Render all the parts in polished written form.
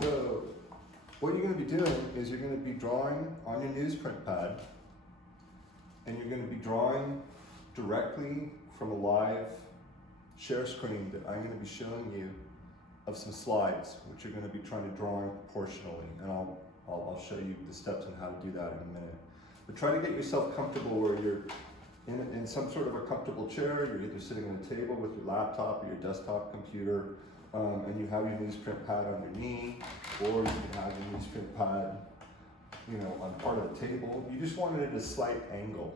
So what you're going to be doing is you're going to be drawing on your newsprint pad, and you're going to be drawing directly from a live share screen that I'm going to be showing you of some slides, which you're going to be trying to draw in proportionally, and I'll show you the steps on how to do that in a minute. But try to get yourself comfortable where you're in some sort of a comfortable chair. You're either sitting on a table with your laptop or your desktop computer, and you have your newsprint pad on your knee, or you can have your newsprint pad, on part of the table. You just want it at a slight angle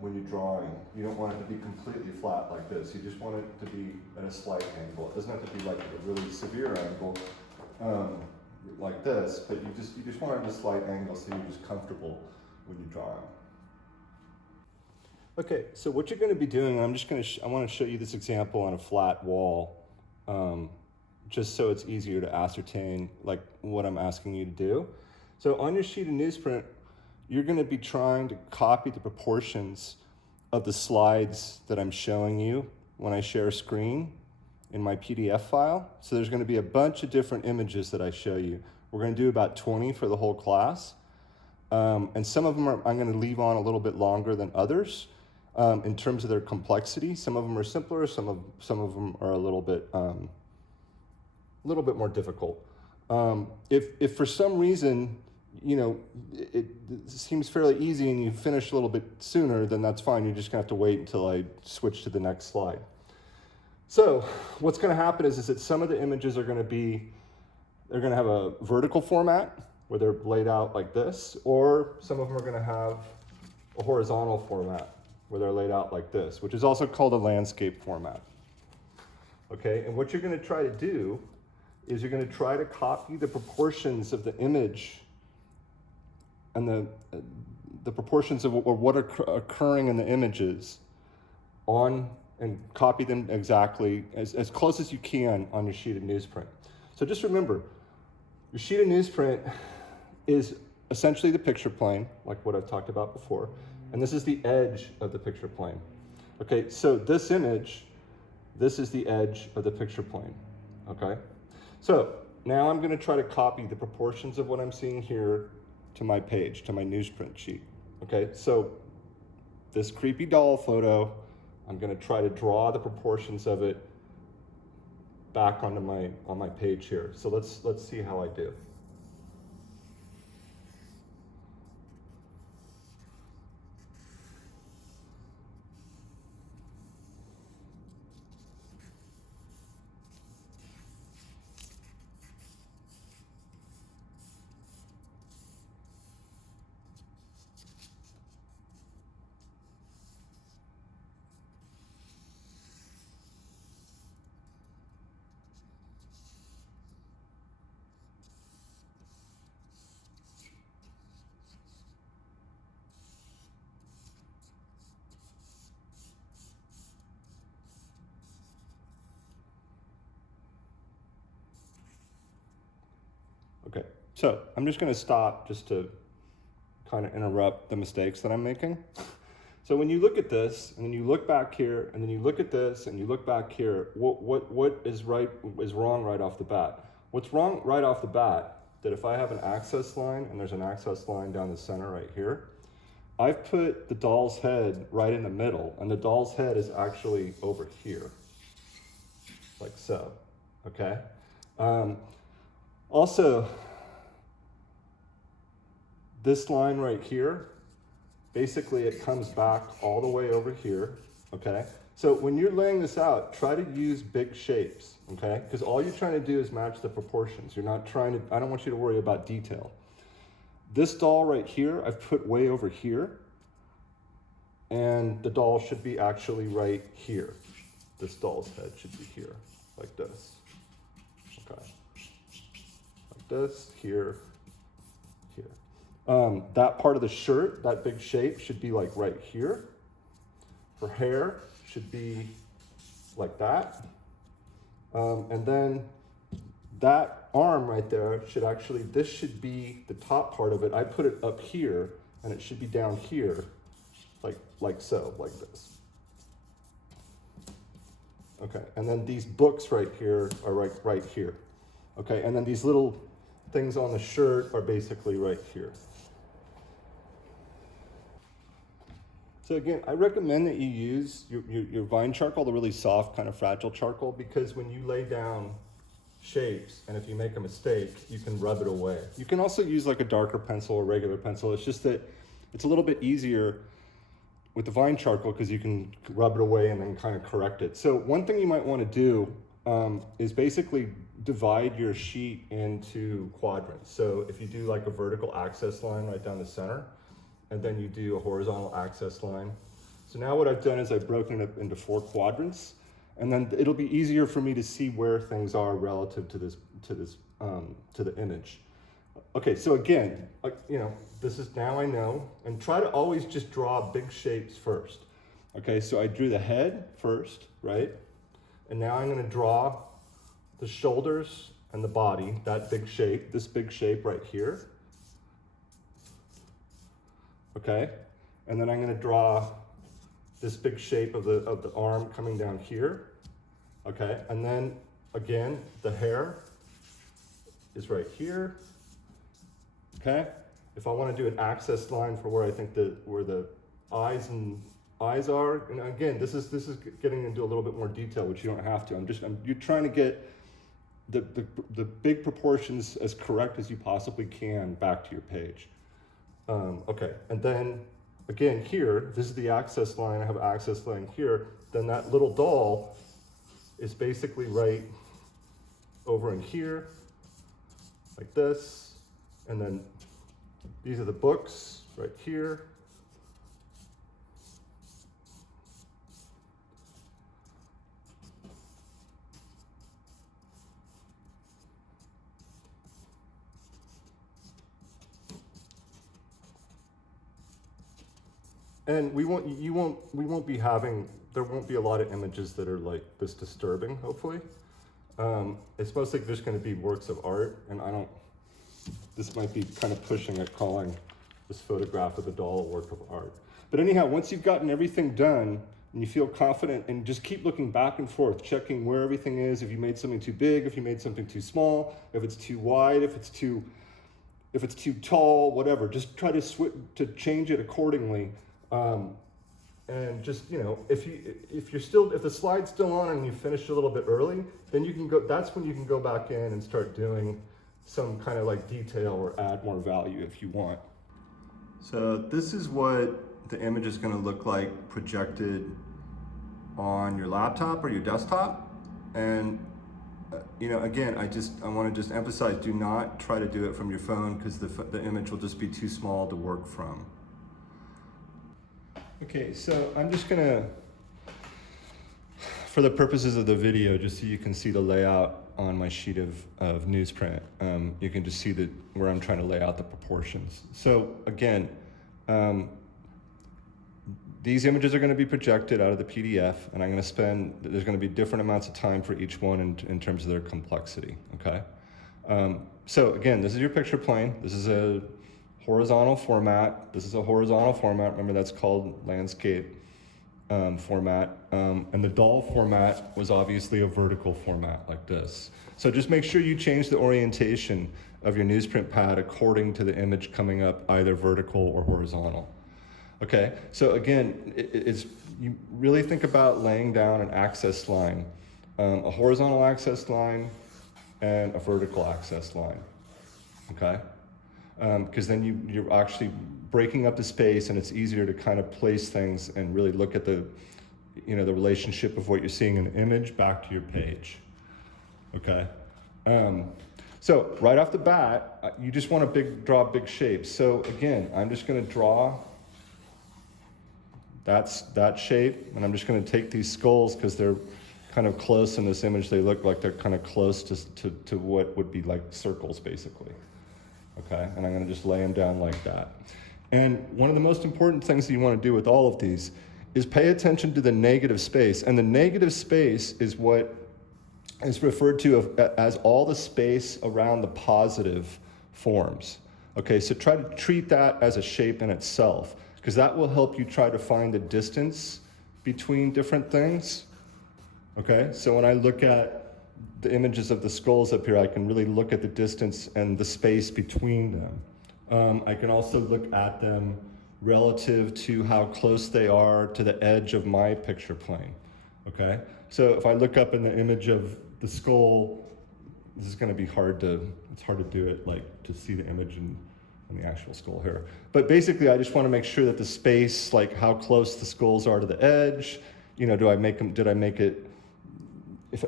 when you're drawing. You don't want it to be completely flat like this. You just want it to be at a slight angle. It doesn't have to be like a really severe angle like this, but you just want it at a slight angle so you're just comfortable when you're drawing. Okay, so what you're going to be doing, I want to show you this example on a flat wall, just so it's easier to ascertain like what I'm asking you to do. So on your sheet of newsprint, you're going to be trying to copy the proportions of the slides that I'm showing you when I share a screen in my PDF file. So there's going to be a bunch of different images that I show you. We're going to do about 20 for the whole class. And some of them I'm going to leave on a little bit longer than others in terms of their complexity. Some of them are simpler, some of them are a little bit more difficult. If for some reason, it seems fairly easy and you finish a little bit sooner, then that's fine. You're just gonna have to wait until I switch to the next slide. So what's gonna happen is that some of the images are gonna have a vertical format where they're laid out like this, or some of them are gonna have a horizontal format where they're laid out like this, which is also called a landscape format. Okay, and what you're gonna try to do is you're gonna try to copy the proportions of the image and the proportions of what are occurring in the images and copy them exactly as close as you can on your sheet of newsprint. So just remember, your sheet of newsprint is essentially the picture plane, like what I've talked about before, and this is the edge of the picture plane. Okay, so this image, this is the edge of the picture plane, okay? So now I'm gonna try to copy the proportions of what I'm seeing here to my page, to my newsprint sheet, okay? So this creepy doll photo, I'm gonna try to draw the proportions of it back on my page here. So let's see how I do. Okay, so I'm just gonna stop just to kind of interrupt the mistakes that I'm making. So when you look at this, and then you look back here, and then you look at this, and you look back here, what is wrong right off the bat? What's wrong right off the bat, that if I have an access line, and there's an access line down the center right here, I've put the doll's head right in the middle, and the doll's head is actually over here, like so, okay? Also, this line right here, basically it comes back all the way over here, okay? So when you're laying this out, try to use big shapes, okay? Because all you're trying to do is match the proportions. You're not trying to, I don't want you to worry about detail. This doll right here, I've put way over here, and the doll should be actually right here. This doll's head should be here, like this, okay? This, here, here. That part of the shirt, that big shape, should be like right here. Her hair should be like that. And then that arm right there should actually, this should be the top part of it. I put it up here, and it should be down here, like so, like this. Okay, and then these books right here are right here. Okay, and then these little things on the shirt are basically right here. So again, I recommend that you use your vine charcoal, the really soft, kind of fragile charcoal, because when you lay down shapes, and if you make a mistake, you can rub it away. You can also use like a darker pencil or regular pencil. It's just that it's a little bit easier with the vine charcoal because you can rub it away and then kind of correct it. So one thing you might want to do is basically divide your sheet into quadrants. So if you do like a vertical access line right down the center, and then you do a horizontal access line. So now what I've done is I've broken it into 4 quadrants, and then it'll be easier for me to see where things are relative to the image. Okay, so again, you know, this is now I know, and try to always just draw big shapes first. Okay, so I drew the head first, right? And now I'm gonna draw the shoulders and the body, that big shape, this big shape right here. Okay, and then I'm going to draw this big shape of the arm coming down here. Okay, and then again, the hair is right here. Okay, if I want to do an access line for where I think where the eyes are, and again, this is getting into a little bit more detail, which you don't have to. You're trying to get the big proportions as correct as you possibly can back to your page. Okay, and then again here, this is the access line. I have an access line here. Then that little doll is basically right over in here, like this. And then these are the books right here. And we won't be having, there won't be a lot of images that are like this disturbing, hopefully. It's mostly just gonna be works of art, and this might be kind of pushing at calling this photograph of the doll a work of art. But anyhow, once you've gotten everything done, and you feel confident, and just keep looking back and forth, checking where everything is, if you made something too big, if you made something too small, if it's too wide, if it's too tall, whatever, just try to change it accordingly. And just, you know, if the slide's still on and you finished a little bit early, then you can go, that's when you can go back in and start doing some kind of like detail or add more value if you want. So this is what the image is going to look like projected on your laptop or your desktop. And you know, again, I want to just emphasize, do not try to do it from your phone, because the image will just be too small to work from. Okay, so I'm just gonna, for the purposes of the video, just so you can see the layout on my sheet of newsprint, you can just see where I'm trying to lay out the proportions. So again, these images are gonna be projected out of the PDF, and there's gonna be different amounts of time for each one in terms of their complexity, okay? So again, this is your picture plane. This is a horizontal format. This is a horizontal format. Remember, that's called landscape format. And the doll format was obviously a vertical format like this. So just make sure you change the orientation of your newsprint pad according to the image coming up, either vertical or horizontal. Okay, so again, you really think about laying down an access line, a horizontal access line and a vertical access line, okay? Because then you're actually breaking up the space, and it's easier to kind of place things and really look at the relationship of what you're seeing in the image back to your page, okay? So right off the bat, you just want to draw big shapes. So again, I'm just going to draw that shape, and I'm just going to take these skulls because they're kind of close in this image. They look like they're kind of close to what would be like circles, basically. Okay, and I'm going to just lay them down like that. And one of the most important things that you want to do with all of these is pay attention to the negative space. And the negative space is what is referred to as all the space around the positive forms. Okay, so try to treat that as a shape in itself, because that will help you try to find the distance between different things. Okay, so when I look at the images of the skulls up here, I can really look at the distance and the space between them. I can also look at them relative to how close they are to the edge of my picture plane, okay? So if I look up in the image of the skull, this is gonna be it's hard to do it, like to see the image in the actual skull here. But basically I just wanna make sure that the space, like how close the skulls are to the edge, you know, did I make it,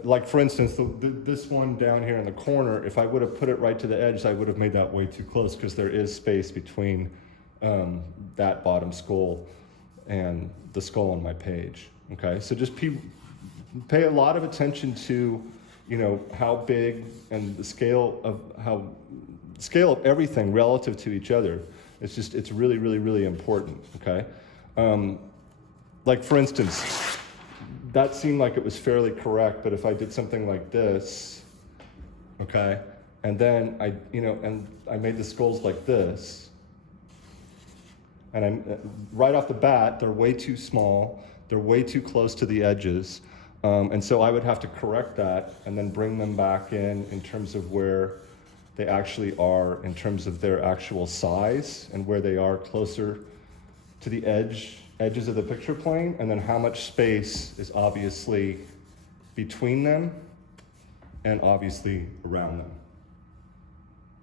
like for instance, this one down here in the corner, if I would have put it right to the edge, I would have made that way too close because there is space between that bottom skull and the skull on my page, okay? So just pay a lot of attention to, you know, how big and the scale of everything relative to each other. It's really, really, really important, okay? Like for instance, that seemed like it was fairly correct, but if I did something like this, okay, and then I made the skulls like this, and right off the bat, they're way too small, they're way too close to the edges, and so I would have to correct that and then bring them back in terms of where they actually are in terms of their actual size and where they are closer to the edges of the picture plane, and then how much space is obviously between them and obviously around them.